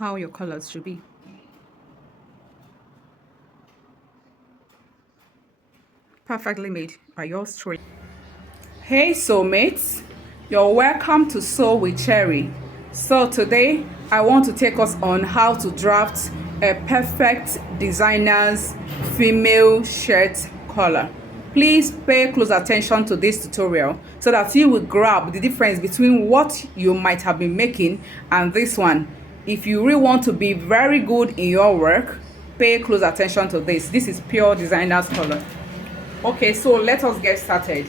how your colors should be. Perfectly made by yours truly. Hey soulmates, you're welcome to Sew with Cherry. So today I want to take us on how to draft a perfect designer's female shirt collar. Please pay close attention to this tutorial so that you will grab the difference between what you might have been making and this one. If you really want to be very good in your work, pay close attention to this. This is pure designer's collar. Okay, so let us get started.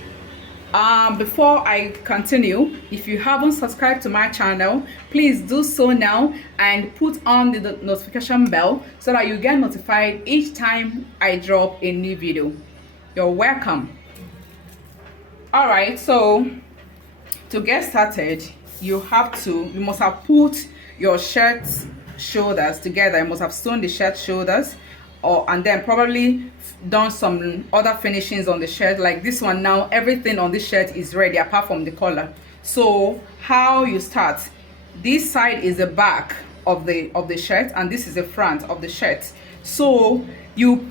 Before I continue, if you haven't subscribed to my channel, please do so now and put on the notification bell so that you get notified each time I drop a new video. You're welcome. All right, so to get started, you must have put your shirt shoulders together. You must have sewn the shirt shoulders, and then probably done some other finishings on the shirt. Like this one now, everything on this shirt is ready apart from the collar. So how you start? This side is the back of the shirt, and this is the front of the shirt. So you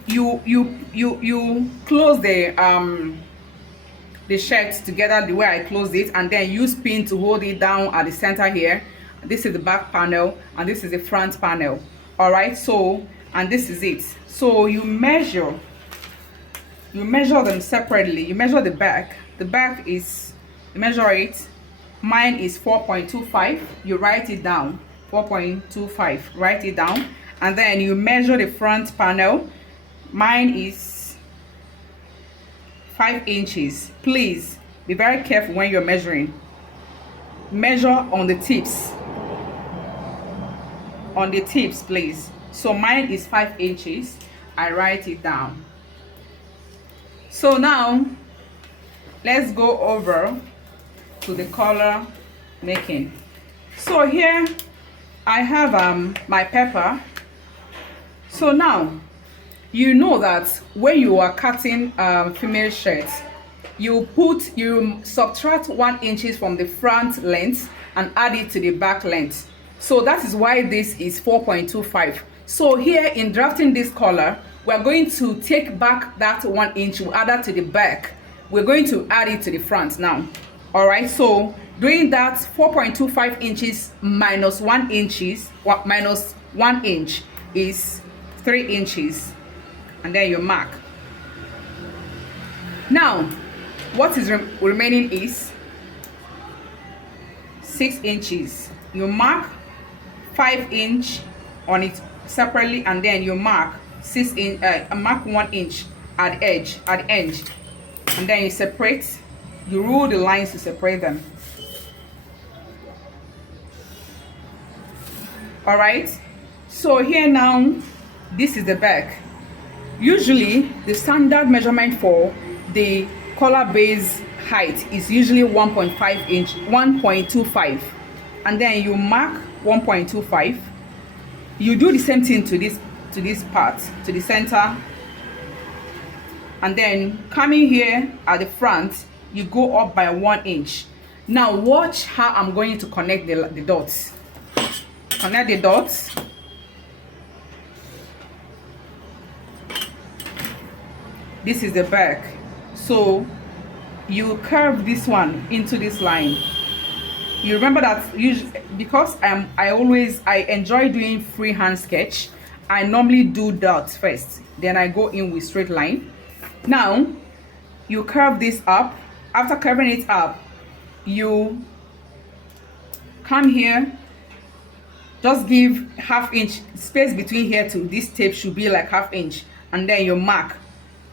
close the shirt together the way I closed it, and then use pin to hold it down at the center here. This is the back panel and this is the front panel. All right, so and this is it. So you measure them separately. You measure the back is, you measure it. Mine is 4.25. You write it down, 4.25, write it down. And then you measure the front panel. Mine is 5 inches. Please be very careful when you're measuring. Measure on the tips, please. So mine is 5 inches. I write it down. So now let's go over to the collar making. So here I have my pepper. So now you know that when you are cutting female shirts, you subtract 1 inch from the front length and add it to the back length. So that is why this is 4.25. So here in drafting this collar, we're going to take back that 1 inch, we'll add that to the back. We're going to add it to the front now. All right, so doing that, 4.25 inches minus 1 inch is 3 inches. And then you mark. Now what is remaining is 6 inches. You mark 5 inch on it separately, and then you mark 1 inch at the edge, at the end, and then you separate. You rule the lines to separate them. All right, so here now, this is the back. Usually the standard measurement for the collar base height is usually 1.5 inch, 1.25, and then you mark 1.25. You do the same thing to this part, to the center, and then coming here at the front, you go up by 1 inch. Now watch how I'm going to connect the dots. Connect the dots. This is the back. So you curve this one into this line. You remember that because I enjoy doing freehand sketch, I normally do dots first, then I go in with straight line. Now you curve this up. After curving it up, you come here, just give ½ inch space between here to this tape should be like ½ inch, and then you mark,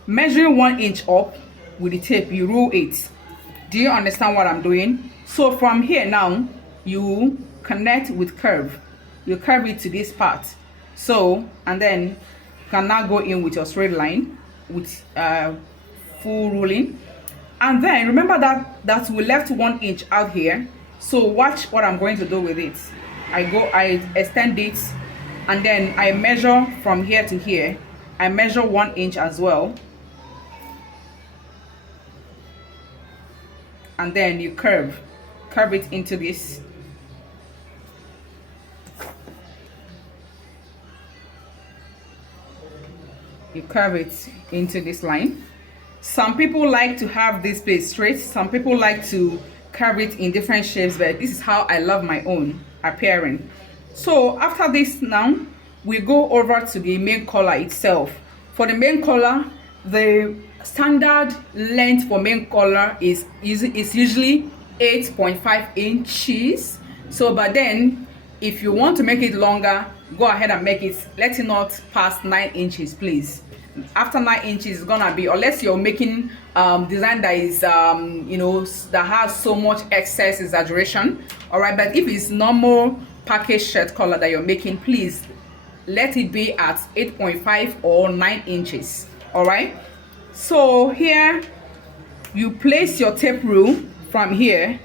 measuring 1 inch up with the tape. You rule it. Do you understand what I'm doing? So from here now, you connect with curve. You curve it to this part. So, and then you can now go in with your straight line with full ruling. And then remember that we left 1 inch out here. So watch what I'm going to do with it. I extend it, and then I measure from here to here. I measure 1 inch as well. And then you curve it into this. curve it into this line. Some people like to have this place straight. Some people like to curve it in different shapes, but this is how I love my own appearing. So after this now, we go over to the main collar itself. For the main collar, the standard length for main collar is usually 8.5 inches. So but then if you want to make it longer, go ahead and make it, let it not pass 9 inches, please. After 9 inches, it's gonna be, unless you're making design that is you know, that has so much excess exaggeration, all right. But if it's normal package shirt collar that you're making, please let it be at 8.5 or 9 inches, all right. So here you place your tape rule from here.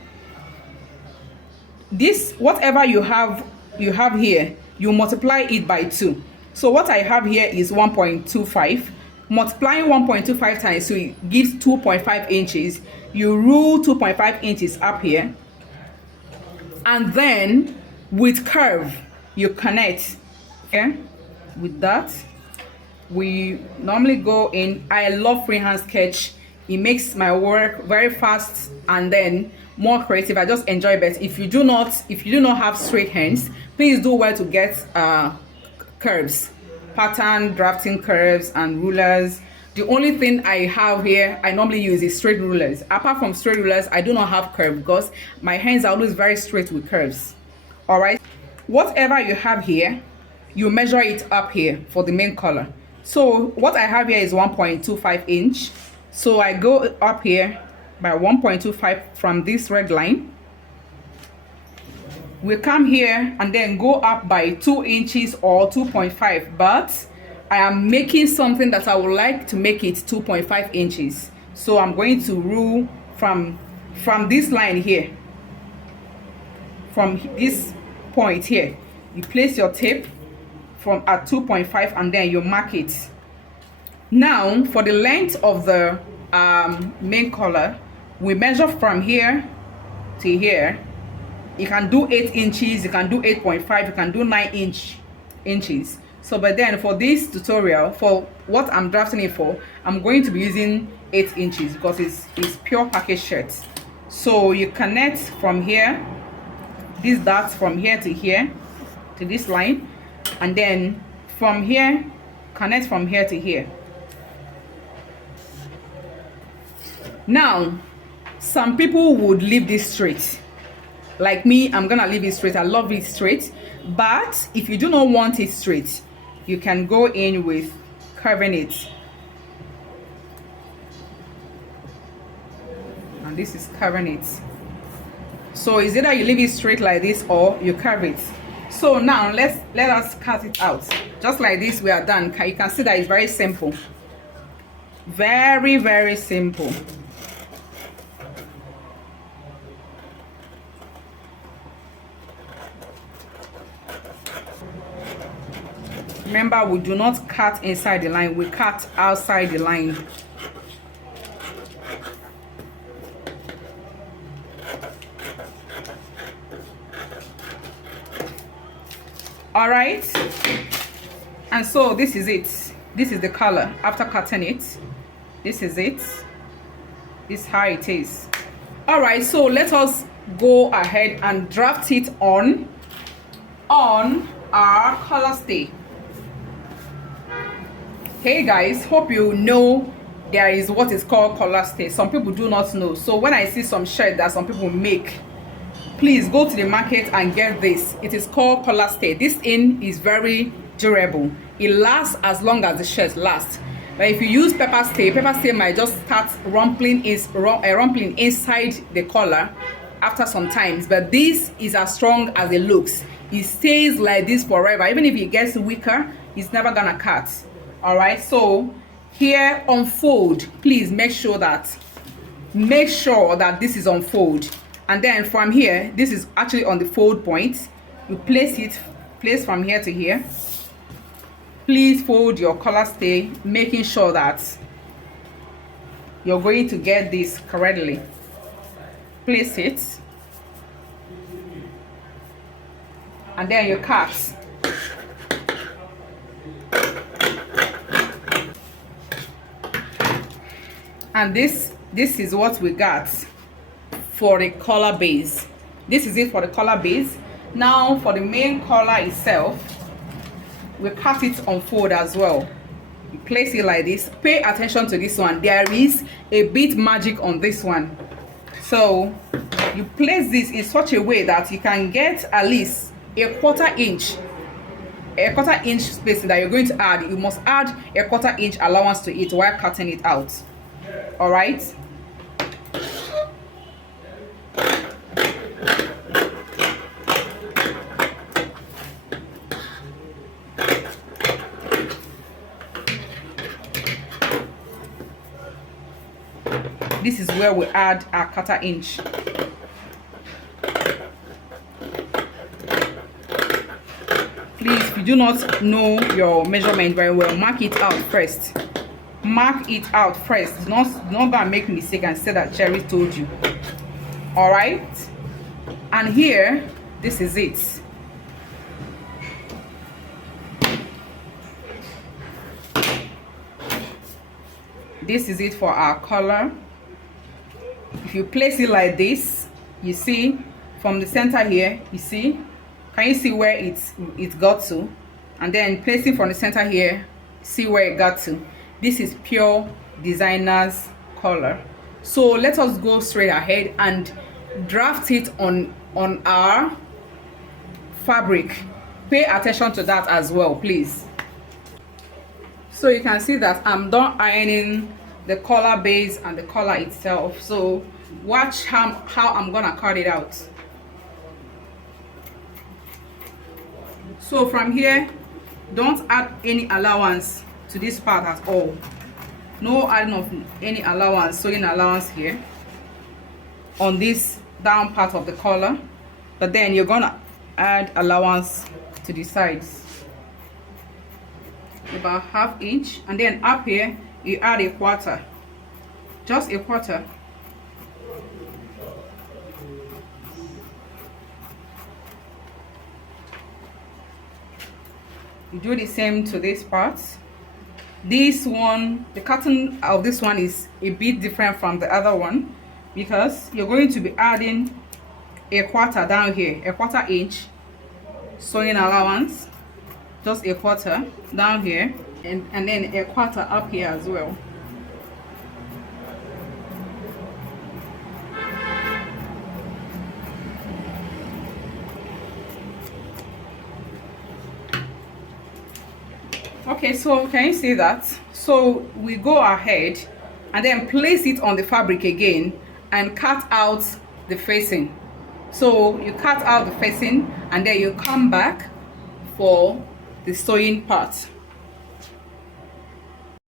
This, whatever you have here, you multiply it by 2. So what I have here is 1.25. Multiplying 1.25 times 2 gives 2.5 inches. You rule 2.5 inches up here, and then with curve you connect. Okay, with that we normally go in. I love freehand sketch. It makes my work very fast and then more creative. I just enjoy it. If you do not have straight hands, please do well to get curves, pattern drafting curves and rulers. The only thing I have here I normally use is straight rulers. Apart from straight rulers, I do not have curve because my hands are always very straight with curves. All right, whatever you have here, you measure it up here for the main collar. So what I have here is 1.25 inch. So I go up here by 1.25 from this red line. We come here and then go up by 2 inches or 2.5, but I am making something that I would like to make it 2.5 inches. So I'm going to rule from this line here, from this point here. You place your tape from at 2.5 and then you mark it. Now for the length of the main collar, we measure from here to here. You can do 8 inches, you can do 8.5, you can do 9 inches. So but then for this tutorial, for what I'm drafting it for, I'm going to be using 8 inches because it's pure package shirt. So you connect from here, these dots from here to this line, and then from here connect from here to here. Now some people would leave this straight. Like me, I'm gonna leave it straight. I love it straight. But if you do not want it straight, you can go in with curving it. And this is curving it. So it's either you leave it straight like this or you curve it. So now let us cut it out. Just like this, we are done. You can see that it's very simple. Very, very simple. Remember, we do not cut inside the line, we cut outside the line. All right, and so this is it. This is the color after cutting it. This is it. This is how it is. All right, so let us go ahead and draft it on our collar stay. Hey guys, hope you know there is what is called collar stay. Some people do not know. So when I see some shirt that some people make, please go to the market and get this. It is called collar stay. This in is very durable. It lasts as long as the shirt lasts. But if you use pepper stay might just start rumpling inside the collar after some times. But this is as strong as it looks. It stays like this forever. Even if it gets weaker, it's never gonna cut. All right, so here on fold, please make sure that this is on fold. And then from here, this is actually on the fold point. You place from here to here. Please fold your collar stay, making sure that you're going to get this correctly. Place it, and then you cut. And this is what we got for the collar base. This is it for the collar base. Now for the main collar itself, we cut it on fold as well. You place it like this. Pay attention to this one. There is a bit magic on this one. So you place this in such a way that you can get at least a quarter inch spacing that you're going to add. You must add a quarter inch allowance to it while cutting it out. All right. This is where we add our quarter inch. Please, if you do not know your measurement very well, mark it out first. Mark it out first. Do not gonna make mistake and say that Cherry told you. All right. And here, this is it. This is it for our collar. If you place it like this, you see from the center here, you see, can you see where it got to? And then placing from the center here, see where it got to. This is pure designer's collar. So let us go straight ahead and draft it on our fabric. Pay attention to that as well, please. So you can see that I'm done ironing the collar base and the collar itself. So watch how I'm gonna cut it out. So from here, don't add any allowance to this part at all. No adding of any allowance, sewing allowance here on this down part of the collar, but then you're gonna add allowance to the sides, about ½ inch, and then up here you add a quarter, just a quarter. You do the same to this part. This one, the cutting of this one is a bit different from the other one because you're going to be adding a quarter down here, a quarter inch sewing allowance, just a quarter down here, and then a quarter up here as well. Okay, so can you see that? So we go ahead and then place it on the fabric again and cut out the facing. So you cut out the facing and then you come back for the sewing part.